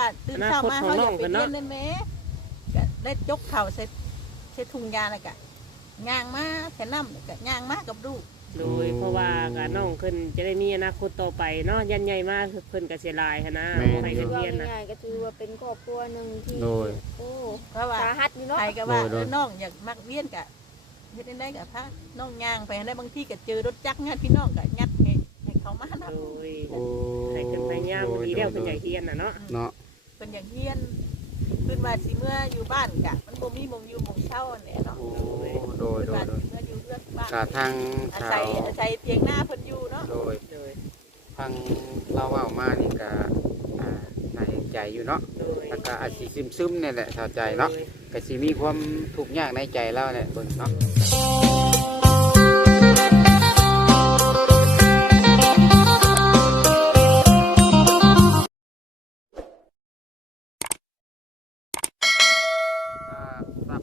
ว่าตื่นเช้ามาอนาคตของเขาอน้ยาอกงไปเพิ่นเนาะเรียนนั่นแหมก็ได้จกเข่าเสร็จเสร็จถุงยาแล้วก็ย่างมาแค่น้ำแล้วก็ย่างมากับลูกโดยเพราะว่าการน้องเพิ่นจะได้มีอนาคตต่อไปเนาะยันใหญ่มากเพิ่นก็เสียลายหั้นนะแม่น บ่ให้อยู่เพิ่นว่าเรียนนะ ง่ายๆก็ถือว่าเป็นครอบครัวหนึ่งที่โดย โอ้เพราะว่าสาหัสอยู่เนาะใครก็ว่าโดยโดย เออน้องอยากมักเวียนกะเฮ็ดได้กับพระน้องย่างไปได้บางที่ก็เจอรถจักรญาติพี่น้องก็ยัดให้ให้เขามานํโดยโอ้ให้เพิ่นพยายามดีแล้วเพิ่นอยากเรียนน่ะเนาะ เนาะ เพิ่นอยากเฮียนเพิ่นว่าสิเมื่ออยู่บ้านกะมันบ่มีหมองอยู่หมองเช่าแหละเนาะโอ้โดยเพิ่นโดว่ายโดยสิเมื่ออยู่เรือนบ้านกะทางอาชาศัยว Dạ. อาศัยเตียงหน้าเพิ่นอยู่เนาะโดยโดยฟังเราเว้ามานี่ก็อ่าน่าเห็นใจอยู่เนาะโดยแล้วก็อาจสิซึมๆนี่แหละเข้าใจเนาะก็สิมีความทุกข์ยากในใจเราเนี่ยเบิ่งเนาะครับ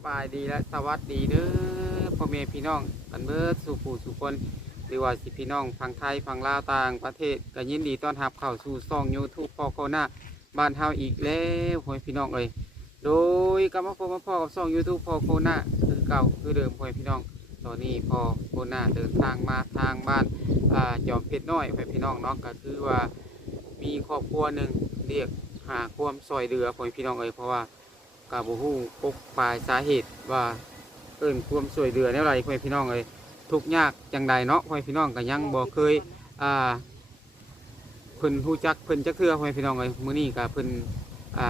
บายดีและสวัสดีเด้อพ่อแม่พี่น้องกันเบิดสู่ผู้สู่คนหรือว่าสิพี่น้องพังไทยพังลาวต่างประเทศก็ยินดีต้อนรับเข้าสู่ช่อง YouTube พอโคหน้าบ้านเฮาอีกแล้วพ่อพี่น้องเอ้ยโดยกลับมาพบมาพ่อกับช่อง YouTube พอโคหน้าคือเก่าคือเดิมพ่อพี่น้อง ตอนนี้พ่อโคหน้าเดินทางมาทางบ้านอ่าจอมเพชรน้อยพ่อพี่น้องเนาะก็คือว่ามีครอบครัวหนึ่งเรียกหาความซอยเดือพ่อพี่น้องเอ้ยเพราะว่า กาบฮู้ปกปลายสาเหตุว่าเอิ้นความสวยเดือแนวไรพ่อแม่พี่น้องเอ้ยทุกยากจังใดเนาะพ่อแม่พี่น้องก็ยังบ่เคยอ่าเพิ่นฮู้จักเพิ่นจักเทื่อพ่อแม่พี่น้องเอ้ยมื้อนี้ก็เพิ่นอ่า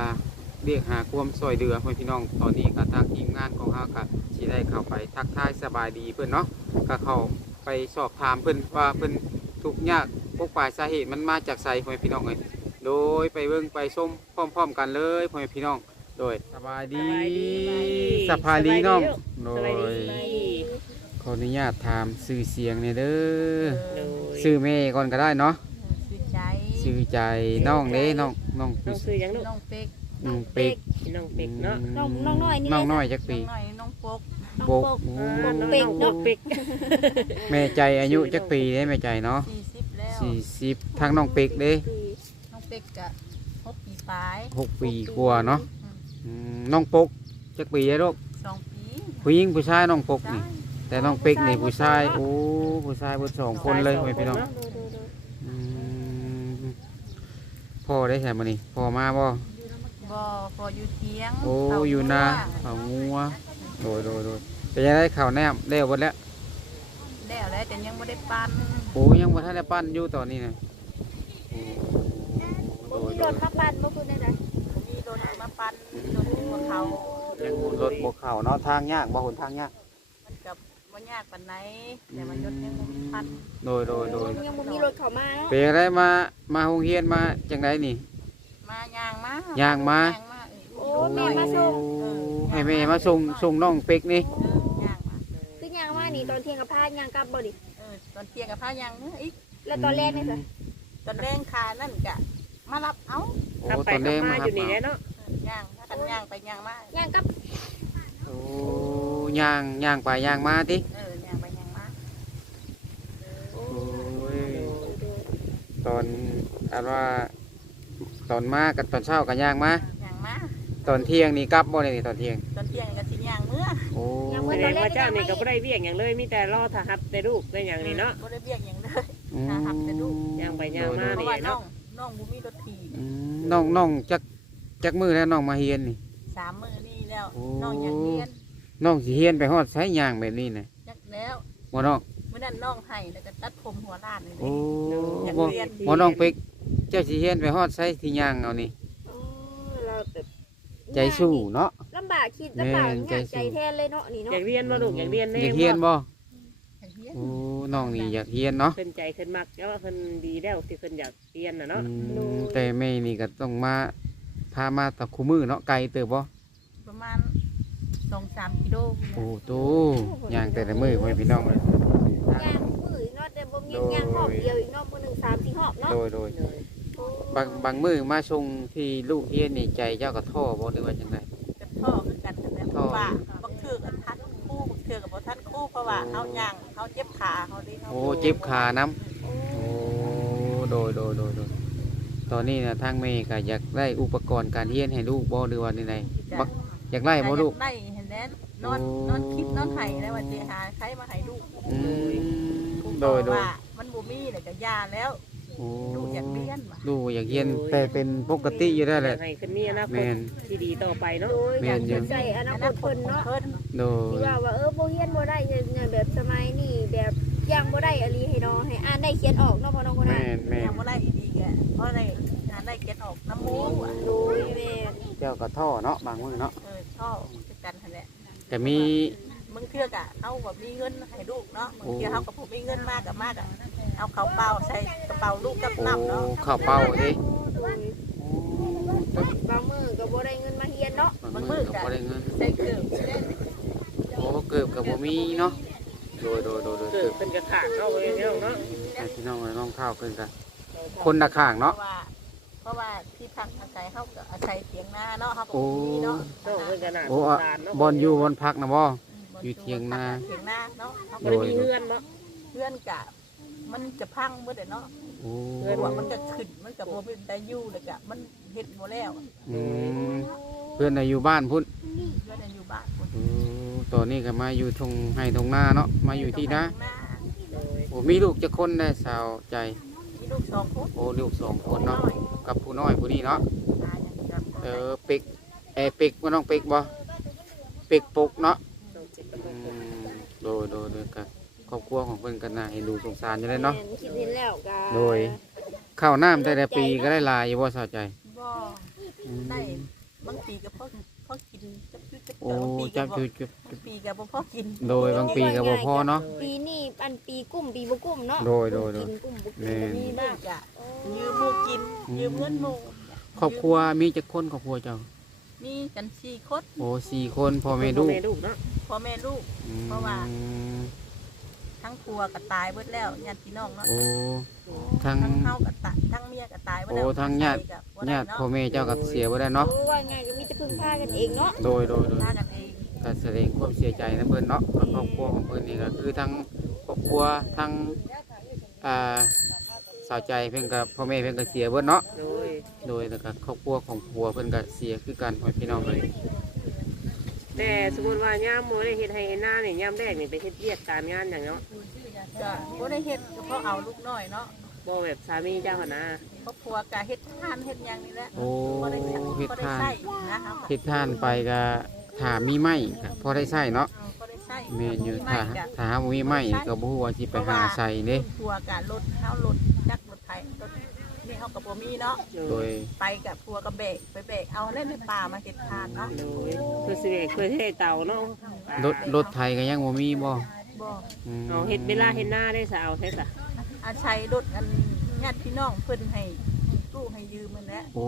เรียกหาความสวยเดือพ่อแม่พี่น้องตอนนี้ก็ทางทีมงานของเฮาก็สิได้เข้าไปทักทายสบายดีเพิ่นเนาะก็เข้าไปสอบถามเพิ่นว่าเพิ่นทุกยากปกปลายสาเหตุมันมาจากไสพ่อแม่พี่น้องเอ้ยโดยไปเบิ่งไปชมพร้อม ๆ กันเลยพ่อแม่พี่น้อง โดยสบายดีสบายดีน้องโดสบายยดีขออนุญาตถามสื่อเสียงเนี่ยเด้อโดยสื่อแม่ก่อนก็ได้เนาะชื่อใจสื่อใจน้องเด้น้องน้องน้องซื้อหยังลูกน้องเป็กน้องเป็กน้องเป็กเนาะน้องน้องน้อยนี่น้องแหละน้อยจักน้ปีองน้อยน้องปกน้องโบกปกโอ้อ่าน้องเป็กน้องเป็กแม่ใจอายุจักปีได้แม่ใจเนาะ40แล้วสี่สิบทางน้องเป็กเด้น้องเป็กกะหกปีปลายหกปีกว่าเนาะ อืมน้องปกจักปีได้ลูกสองปีผู้หญิงผู้ชายน้องปกได้นี่ แต่น้องเป็กนี่ผู้ชายโอ้ผู้ชายเบิดสองคนเลยแม่พี่น้องดูดูดูอืมพ่อได้ใช่มานี่พ่อมาบ่บ่พออยู่เทียงโอ้เฒ่าอยู่นาเขางัวโดยโดยโดยจะยังได้ข่าวแนมเร็วหมดแล้วแล้วแล้วแต่ยังบ่ได้ปั้นโอ้ยังบ่ทันได้ปั้นอยู่ตอนนี้นะโอ้บ่โดยมีโดรยถมาปั่นบ่คุณได้ไดมีรถมาปั้นรถหัวเขายังรถบ่เข้าเนาะทางยากบ่หนทางยากมันกับบ่ยากปานไหนแต่มันรถยังบ่มีปั้นโดยโดยโดยยังบ่มีรถเข้ามาเนาะเปได้มามาโรงเรียนมาจังไดนี่มาย่างมาย่างมาย่างมา โอ้แม่มาส่งเออให้แม่มาส่งส่งน้องเป็กนี่เออย่างมาคือย่างมานี่ตอนเที่ยงกับพาย่างกลับบ่ดิเออตอนเที่ยงกับพาย่างเมื่ออีกแล้วตอนแรกนี่สิตอนแรงคานั่นกะมารับเอา โอ้ทำไปตอนแรกทำมามาคอรับยู่นี่แหละเนาะเออย่างถ้ากันย่างไปย่างมาย่างกลับโอ้ย่างย่างไปย่างมาติเออย่างไปย่างมาโอ้โอ้ยดูตอนอันว่าตอนมากับตอนเช้ากับย่างมาย่างมาตอนเที่ยงนี่กลับบ่นี่ตอนเที่ยงตอนเที่ยงก็สิย่างเมื่อโอ้แสดงว่าเจ้านี่ก็บ่ได้เวียงหยังเลยมีแต่รอถ้าหับแต่ลูกได้หยังนี่เนาะ บ่ได้เบี้ยงหยังเลย อืมหาหับแต่ลูกย่างไปย่างมา เพราะว่าน้อง น้องบ่มีรถถีบอืมน้องน้องจักจักมือแล้วน้องมาเฮียนนี่ สามมื้อนี่แล้วโอ้ น้องอยากเรียนน้องสิเฮียนไปฮอดไสย่างแบบนี้น่ะจักแล้วบ่น้องเมื่อนั้นน้องให้แล้วก็ตัดผมหัวล้านนี่โอ้อยากบ่เรียนบ่น้องเป็กเจ้าสิเฮียนไปฮอดไสที่ย่างเอานี่โอ้เราแบบใจสู้เนาะ ลำบากคิดลำบากแม่นใจยากสู้ ใจแทนเลยเนาะนี่อเนาะยากเรียนบ่ลูกอยากเรียนอยากเฮียนบ่อยากเรียน โอ้น้องนี่อยากเฮียนเนาะเพิ่นใจเพิ่นมักแล้วว่าเพิ่นดีแล้วที่เพิ่นอยากเรียนน่ะเนาะอืมแต่แม่นี่ก็ต้องมาพามาตะคุมือเนาะไกลเติบบ่ประมาณสองสามกิโลโอ้โตย่างแต่ละมือไว้พี่น้องเลยย่างมือเนาะแต่บ่มีย่างหอบเดียวอีกเนาะมื้อหนึง3 4หอบเนาะโดยโดยเลยบางบางมือมาชงที่ลูกเฮียนนี่ใจเจ้าก็ท้อบ่หรือว่าจังได เพราะว่าเขาย่างเขาเจ็บขาเขาดิเขาโอ้เจ็บขาน้โอ้ำโอ้โดยโดยโดยโดยตอนนี้นะทางแม่ก็อยากได้อุปกรณ์การเรียนให้ลูกบ่หรือว่าในใดจ้ะบักอยากได้บ่ลูกได้เห็นแน่นอนโอ้นอนคิดนอนไห้แล้ววันนี้หาใครมาให้ลูกอืมลูกโดยโดยว่ามันบ่มีเลยก็ยาแล้วโอ้ นว่ะลูกอยากเรียนแต่เป็นปกติอยู่ได้วแหอละยากให้ขึ้นมีอนาคแม่ตน ที่ดีต่อไปเนาะโดยแม่อยากนอยู่ จะใส่อนาคตเพิ่นเนาะเพิ่นโดยที่ว่าว่าเออบ่เฮียนบ่ได้เนี่ยแบบสมัยนี้แบบยังบ่ได้อะไรให้น้องให้อ่านได้เขียนออกเนาะพ่อน้องคนนั้แม่นนแม่ยังนบ่ได้ดีแกเพราะได้หาได้เก็ตออกน้ำมูกอะโดยแม่นเจ้าก็ท่อเนาะบางมื้อเนาะเออชอบคือกันหั่นแหละแต่มี มึงเทือกอะเอาแบบมีเงินให้ลูกเนาะมึงเทือเขากับผมมีเงินมากกับมากอะ เอาเขาเป่าใส่กระเป๋าลูกกับโอ้น้ำเนาะข้าวเป้าดิโดยบางมื้อก็บ่ได้เงินมาเฮียนเนาะบางมื้อก็บ่ได้เงินใส่เกลือใส่โอ้เกือบกับบ่มีเนาะโดยโดยโดยโดยเกิเกืดอบเป็นกระถางเข้าไปเนาะเนาะให้พี่น้องน้องข้าวเพิ่นกันคนละข้างเพเนาะ ราะว่าเพราะว่าที่พักอาศัยเขาก็อาศัยเถียงนาเนาะเขาก็โอ้มีเนาะเนาะเพิ่นก็น่าสโอ้งอะสารเนาะบอลอยู่บอลพักนะบ่ อยู่เถียงนา เถียงนาเนาะเขาบ่ก็ได้มีเฮือนเนาะเพื่อนกะ มันจะพังเมื่อเดเนาะโอ้เพื่อนว่ามันก็ขึ้นมันก็บ่เป็นตาอยู่เลยกะมันเฮ็ดบ่แล้วอืมเพื่อนน่ะอยู่บ้านพุ่นเพื่อนยังอยู่บ้านคนโอ้ตอนนี้ก็มาอยู่ทงให้ทงหน้าเนาะมาอยู่ที่นะหน้าโดยโอ้มีลูกจะคนได้สาวใจ มีลูกสองคนโอ้ลูกสองคนเนาะกับผู้น้อยผู้นี้เนาะตายอย่างกับเออเป็กเออเป็กว่าน้องเป็กบ่เป็กปกเนาะต้องจิตต้องอืคงมโดยโดยโดยกับ ครอบครัวของเพิ่นกันน่าเห็นดูสงสารอยู่เลยเนาะ แม่คิดเห็นแล้วก็โดย ข้าวน้ำแต่ละปีก็ได้หลายอยู่บ่สาวใจบ่อืมได้บางปีก็พอพอกินจับจุ๊บจับโอ้จ่อยจับจุดบางปีก็บ่พอกินโดยบางปีก็บ่พอเนาะ ปีนี้อันปีกุ้มปีบ่กุ้มเนาะโดยโดยโดย กินกุ้มบ่กินแม่ก็มีมีบ้าบ้างงกะยืมหมู่กินยืมเงินหมู่ครอบครัวมีจักคนครอบครัวเจ้า มีกันสี่คนโอ้สี่คนพ่อแม่ลูกแม่ลูกเนาะพ่อแม่ลูกอืมเพราะว่า ทั้งครัวก็ตายเบิดแล้วญาติพี่น้องเนาะโอ้ ทั้ง ทั้งเฮาก็ตายทั้งเมียก็ตายเบิดแล้วโอ้ทั้งญาติใส่ก็บ่ได้ญาติเนาะพ่อแม่เจ้าก็เสียบ่ได้เนาะโอ้ว่าไงก็มีแต่พึ่งพากันเองเนาะโดยโดยโดย พากันเองก็แสดงความเสียใจนะเพิ่นเนาะกับครอบครัวของเพิ่นนี่ก็คือทั้งครอบครัวทั้งอ่าสาวใจเพิ่นกับพ่อแม่เพิ่นก็เสียเบิดเนาะโดยโดยแล้วก็ครอบครัวของผัวเพิ่นก็เสียคือกันพ่อพี่น้องเลย แต่สมมุติว่ายามมื้อได้เฮ็ดให้หน้านี่ยามแรกนี่ไปเฮ็ดเวียกการงานหยังเนาะก็บ่ได้เฮ็ดก็เพราะเอาลูกน้อยเนาะบ่แบบสามีเจ้าหั่นนะครอบครัวก็เฮ็ดทานเฮ็ดหยังนี่แหละโอ้บ่ได้ใช้เฮ็ดบ่ได้ทานใช้นะเฮาก็เฮ็ดทานไปก็ถ้ามีไม้ก็พอได้ใช้เนาะเออบ่ได้ใช้แม่นอยู่ไม่ถ้าก็ถ้าหาบ่มีไม้ก็บ่ฮู้ว่าสิไปหาใส่เด้ครัวก็รถเฮารถจักรรถไถรถ นี่เฮาก็บ่มีเนาะโดยไปกับครัวก็เบรกไปเบรกเอาเล่นในป่ามาเฮ็ดทานเนาะโดยคือสิเวกคือเฮ็ดเตาเนาะรถรถไทยก็ยังบ่มีบ่บ่อืมเอาเฮ็ดเวลาเฮ็ดหน้าได้สาวใช่ซะอาศัยรถอันญาติพี่น้องเพิ่นให้กู้ให้ยืมมันแหละโอ้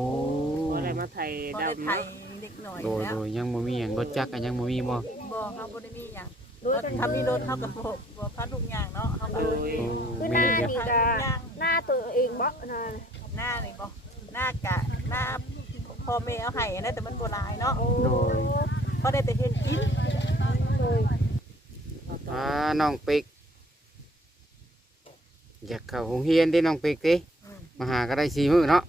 บ่ได้มาไทยพอดำได้ไทเนาะยเล็กหน่อยโดยแล้โดวยยังบ่มีหยังรถจักรก็ยังบ่มีบ่บ่เฮาบ่ได้มีหยังโดยกันถ้ามีรถเฮาก็บ่บ่พาลูกย่างเนาะเฮาก็โดย โอ้คือหแม่น้าก็นี่ก็หน้าตัวเองบ่นะ หน้านี่บ่หน้ากะหน้าพ่อแม่เอาให้นะแต่มันบ่หลายเนาะโอ้โดยพอได้แต่เฮ็ดกินโดยอ่าน้องเป็กอยากเข้าโรงเรียนเด้น้องเป็กติอืมมาหาก็ได้4มื้อเนาะ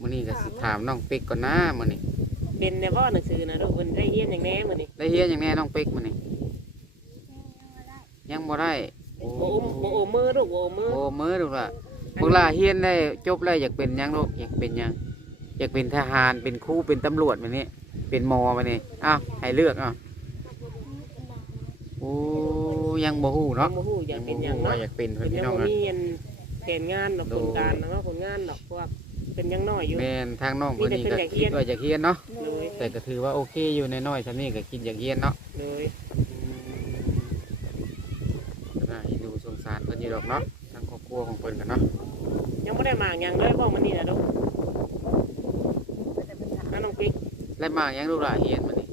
มื้อนี้ก็สิถามน้องเป็กก่อนนะมื้อนี้เป็นในบ่หนังสือนะลูกเพิ่นได้เรียนอย่างแน่มื้อนี้ได้เรียนหยังแน่น้องเป็กมื้อนี้ยังบ่ได้โอ้บ่อมบ่อมมือลูกบ่อมมือโอ้มื้อลูกล่ะ พวกล่าเรียนได้จบแล้วอยากเป็นหยังลูกอยากเป็นหยัง อยากเป็นทหารเป็นครูเป็นตำรวจมื้อนี้เป็นหมอมื้อนี้อ้าวให้เลือกอ้าวโอ้ยังบ่ฮู้เนาะบ่ฮู้อยากเป็นหยังว่าเนาะอยากเป็นเป็นพี่ยังน้องบ่นะ มีอันแผนงานดอกผลการเนาะผลงานดอกเพราะว่าเป็นยังน้อยอยู่ แม่นทางน้องเพิ่นนี่มีก็แต่เพิ่นอยากเรีคิยดนว่าอยากเรียนเนาะเลยแต่ก็ถือว่าโอเคอยู่ในน้อยๆซำนี้ก็คิดอยากเรียนเนาะ เลยก็น่าเห็นดูสงสารเพิ่นอยู่ดอกเนาะทางครอบครัวของเพิ่นกันเนาะ ยังบ่ได้หมากหยังเลยบ่มันนี่นะลูกก็จะเป็นทหารน้าน้องปิ๊กและมากยังลูกหลานเรียนมื้อนี้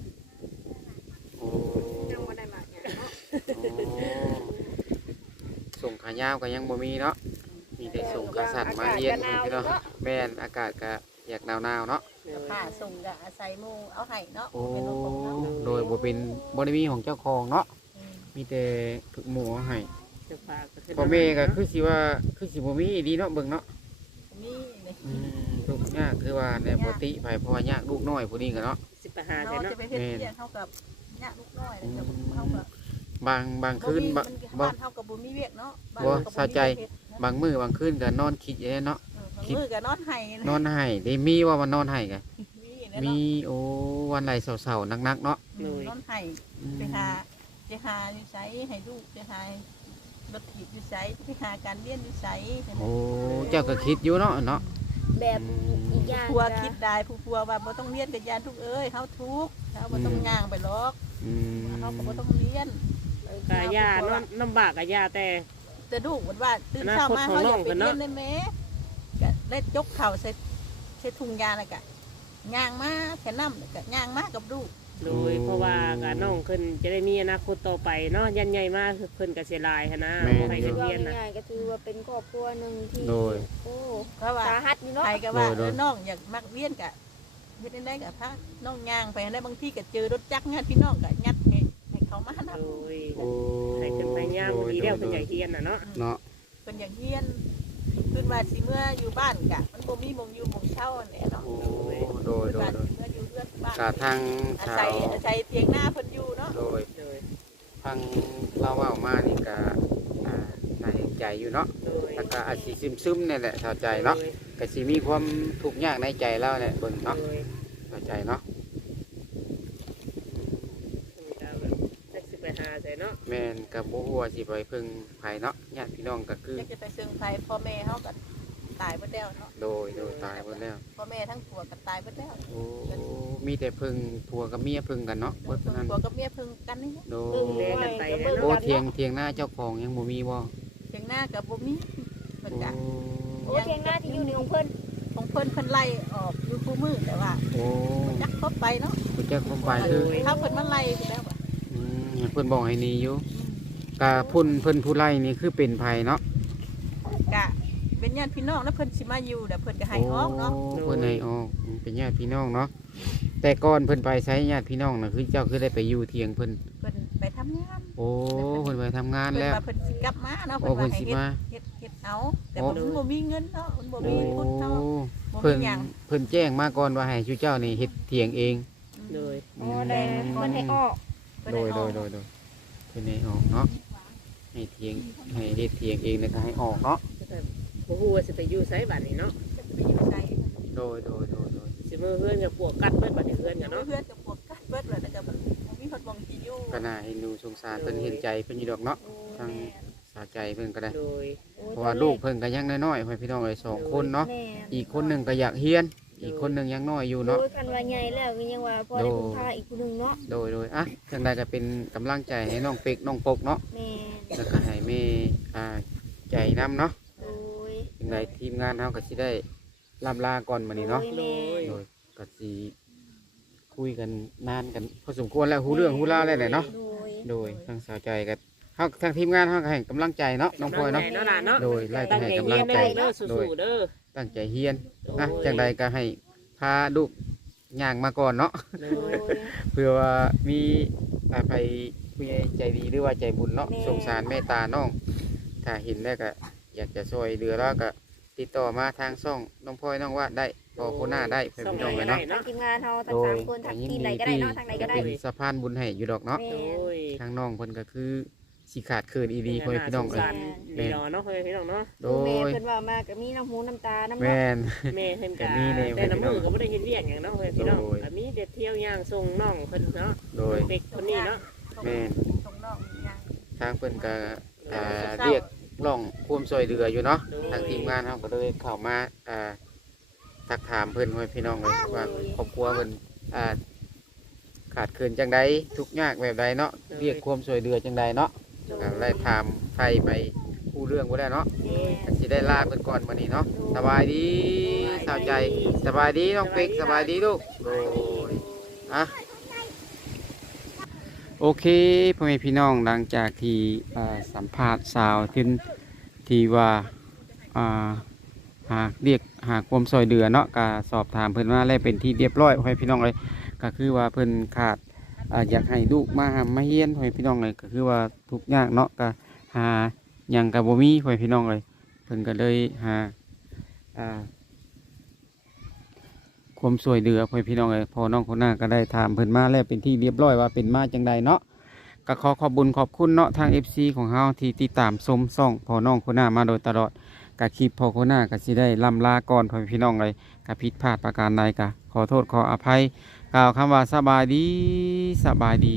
โอ้ยังบ่ได้มาหยังเนาะส่งขายาวก็ยังบ่มีเนาะมีแต่ส่งขาสั้นมาเรียนพี่น้องแม่นอากาศก็อยากหนาวๆเนาะเลยผ้าส่งก็อาศัยหมู่เอาให้เนาะโอ้เป็นรถของเขาโดยบ่เป็นบ่ได้มีของเจ้าของเนาะอืมมีแต่ถึกหมูเอาให้จะ ฝากก็คืพ่อแม่ก็คือสิว่าคือสิบ่มีดีเนาะเบิ่งเนาะมีนี่อืมทุกข์ยากคือว่าในปกติไปเพราะว่ายากลูกน้อยผู้นี้ก็เนาะ สิไปหาเราใส่เนาะจะไปเฮ็ดเรียนเท่ากับญาติลูกน้อยเลยเท่ากับบางบางคืนบางบ่บ่บ้านเท่ากับบ่มีเวียกเนาะบ้านบ่เฮากับเข้าใจมีวียกเฮ็ดบางมื้อบางคืนก็นอนคิดอยู่เนาะ เออบางมื้อก็นอนไห้นอนให้ได้มีว่ามันนอนให้กันมีนะมีเนาะโอ้วันไหลเสาๆนักๆเนาะอืมนอนไห้ ไปหาจะหาอยู่ไสให้ลูกจะหา รถถีบอยู่ไสไปหาการเรียนอยู่ไสโอ้เจ้าก็คิดอยู่เนาะเนาะ แบบอีกอย่างผัวก็คิดได้ผู้ผัวว่าบ่ต้องเรียนกับยานทุกเอ้ยเฮาทุกข์เฮาบ่ต้องย่างไปหรอกอืมเฮาก็บ่ต้องเรียนกะยานอนลำบากกะยาแต่ แต่ลูกมันว่าตื่นเช้ามาเฮาอยากไปเรียนได้แม่ก็ได้ยกเข่าใส่ใส่ถุงยาแล้วก็ย่างมาแค่น้ำแล้วก็ย่างมากับลูก โดยเพราะว่ากะน้องขึ้นจะได้มีอนาคตต่อไปเนาะยันใหญ่มากเพิ่นก็เสียลายหั้นนะบ่ให้คิเงิดนว่าเรียนนะง่ายๆก็ถือว่าเป็นครอบครัวหนึ่งที่โดย โอ้เพราะว่าสาหัสอยู่เนาะ ใครก็ว่าเออน้องอยากมักเรียนกะเฮ็ดได้กะพาน้องย่างไปได้บางทีก็เจอรถจักรญาติพี่น้องก็ยัดให้ให้เขามานํโดยโอ้ให้ขึ้นไปย่ามดีแล้วเพิ่นอยากเรียนน่ะเนาะเนาะเพิ่นอยากเรียนขึ้นว่าสิเมื่ออยู่บ้านกะมันบ่มีหมองอยู่หมองเช่าแหละเนาะโอ้โดยเพิ่นโดว่ายโดยสิเมื่ออยู่ เรือนบ้านกะทางอาชาศัวยอาศัยเตียงหน้าเพิ่นอยู่เนาะโดยโดยทางเราเว้ามานี่ก็อ่าน่าเห็นใจอยู่เนาะโดยแล้วก็อาจสิซึมๆนี่แหละเข้าใจเนาะก็สิมีความทุกข์ยากในใจเราเนี่ยเบิ่งเนาะโดย เข้าใจเนาะก็แบบจักสิไปหาใส่เนาะแม่นกับบ่ฮู้ว่าสิไปพึ่งไผเนาะญาติพี่น้องก็คือ อยากจะไปเชิงไผพ่อแม่เฮาก็ ตายเบิดแล้วเนาะโดยโดยตายหมดแล้ว พ่อแม่ทั้งผัวก็ตายเบิดแล้วโอ้ มีแต่พึ่งผัวกับเมียพึ่งกันเนาะผัเบิดเท่านั้นวกับเมียเพิ่งกันนี่นะโดเบิ่งยไว้ก็เบิ่งโอ้กันเทียงเนาะเทียงหน้าเจ้าของยังบ่มีบ่เถียงหน้าก็บ่มีเพิ่นก็โอ้เทียงหน้าที่อยู่ในของเพิ่นของเพิ่นเพิ่นไล่ออกอยู่คู่มือแต่ว่าโอ้จักเข้าไปเนาะผู้จักคนไปคือถ้าเพิ่นมาไล่ไปแล้วอะอืมเพิ่นบอกให้หนีอยู่กะพุ่นเพิ่นผู้ไล่นี่คือเป็นไผเนาะกะ เป็นญาติพี่น้องแล้วเพิ่นสิมาอยู่แต่เพิ่นก็ให้ออกเนาะโเพิ่นให้ออกอืมเป็นญาติพี่น้องเนาะแต่ก่อนเพิ่นไปใช้ญาติพี่น้องน่ะคือเจ้าคือได้ไปอยู่เทียงเพิ่นเพิ่นไปทำงานโอ้เพิ่นไปทำงานเพิ่นแล้วว่าเพิ่นสิกลับมาเนาะโอ้เพิ่นเพิ่ว่านให้สิเฮ็ดมาเฮ็ดเฮ็ดเอาแต่โอ้บ่มันบ่มีเงินเนาะมันบ่โอ้มีทุนเนาะบ่เพิ่นมีหยังเพิ่นแจ้งมาก่อนว่าให้ชูเจ้านี่เฮ็ดเถียงเองโดยอ๋อได้เพิ่นให้ออกเพิ่นโดให้ยอโดอยกโดยโดยเพิ่นให้ออกเนาะให้เถียงให้เฮ็ดเถียงเองแล้วก็ให้ออกเนาะ บ่ฮู้ว่าสิไปอยู่ไสบัดนี้เนาะจะไปอยู่ไสโดยโดยโดยโดยสิมือเฮือนกับปวกกัดเบิดบัดนี้เฮือนอกัยู่นเนาะเพื่อนกับพวกกัดเบิดเลยแล้วก็บ่มีคนบ่งที่อยู่ก็น่าเห็นดูสงสารเพิ่นเห็นใจเพิ่นอยู่ดอกเนาะโอ้ทางสาใจเพิ่นก็ได้ โดยโอ้เพราะว่าลูกเพิ่นก็ยังน้อยๆเพิ่นพี่น้องเอ้ยสองคนเนาะแม่อีกคนหนึงก็อยากเรียน อีกคนหนึงยังน้อยอยู่เนาะโอ้ยกันว่าใหญ่แล้วก็ยังว่าพอได้พึ่งพาอีกผู้หนึงเนาะโดยโดยอะจังใดก็เป็นกำลังใจให้น้องเป็กน้องปกเนาะ แม่แล้วก็ให้แม่อ่าใจนํเนาะโอ้ย จังใดทีมงานเฮาก็สิได้ล่ำลาก่อนมื้อนี้เนาะโอ้ยแม่โดยก็สิคุยกันนานกันพอสมควรแล้วฮู้เรื่องฮู้ราวแล้วแหละเนาะ โดย โดยทางสาวใจก็เฮาทางทีมงานเฮาก็ให้กำลังใจเนาะน้องพลอยเนาะเนาะล่ะเนาะโดยไล่ตั้งให้ใจกำเรีลัยงนใจ เด้อเด้อโดยสู้ๆเด้อ ตั้งใจเฮียนโดยนะจังใดก็ให้พาลูกย่างมาก่อนเนาะ โดโดยยเพื่อว่ามีอาภัยผู้ใหญ่ใจดีหรือว่าใจบุญเนาะแม่ สงสารเมตตาน้อง ถ้าเห็นแล้วก็ อยากจะช่วยเหลือแล้วก็ติดต่อมาทางช่องน้องพลอยน้องวาดได้พอโคหน้าได้เพื่อนพี่น้องเลยเนาะทางทีมงานเฮาทั้งโดสายมคนทางที่ไหนก็ได้เนาะทางไหนก็ได้เป็นสะพานบุญให้อยู่ดอกเนาะแม่โดยทางน้องเพิ่นก็คือสิขาดเขินอีดีพ่อแม่พี่น้องสเอ้ยสารดีรอเนาะพ่อแม่พี่น้องเนาะโดแม่ยเพิ่นว่ามาก็มีน้ำหูน้ำตาน้ำแม่เนาะน แม่เพิ่นก็ก็มีแนวแต่ละมือก็บ่ได้เฮ็ดเวียกหยังเนาะพ่อแม่พี่น้องโดย ก็มีเด็ดเที่ยวย่างส่งน้องเพิ่นเนาะโดย เด็กคนนี้เนาะแม่นตรงนอกนี่ยังทางเพิ่นก็อ่าเรียก ร้องความช่วยเหลืออยู่เนาะทางทีมงานเขาก็เลยเข้ามาอ่าทักถามเพื่อนไว้พี่น้องเลยว่าครอบครัวเพิ่นอ่าขาดเคินจังใดทุกข์ยากแบบใดเนาะเรียกความช่วยเหลือจังใดเนาะก็ได้ถามไทยไปผู้เรื่องบ่ได้เนาะแม่ก็สิได้ลาเพิ่นก่อนวันนี้เนาะสบายดีสาวใจสบายดีน้องเป็กสบายดีลูกโอ้ยอะ โอเคพ่อแม่พี่น้องหลังจากที่สัมภาษณ์สาวที่ที่ว่าหากเรียกหากความซอยเดือเนาะก็สอบถามเพิ่อนว่าแล้วเป็นที่เรียบร้อยพ่อให้พี่น้องเลยก็คือว่าเพิ่อนขาดอาอยากให้ลูกมาหามาเฮียนพ่อให้พี่น้องเลยก็คือว่าทุกยากเนาะก็หาหยังก็บ่มีพ่อให้พี่น้องเลยเพิ่อนก็เลยหา ความสวยเดือพ่อพี่น้องเอ้ยพอน้องคนหน้าก็ได้ถามเพิ่นมาแล้วเป็นที่เรียบร้อยว่าเป็นมาจังใดเนาะก็ขอขอบบุญขอบคุณเนาะทาง FC ของเฮาที่ติดตามชมซ่องพอน้องคนหน้ามาโดยตลอดก็คลิปพอคนหน้าก็สิได้ลำลาก่อนพ่อพี่น้องเลยก็ผิดพลาดประการใดก็ขอโทษขออภัยกล่าวคำว่าสบายดีสบายดี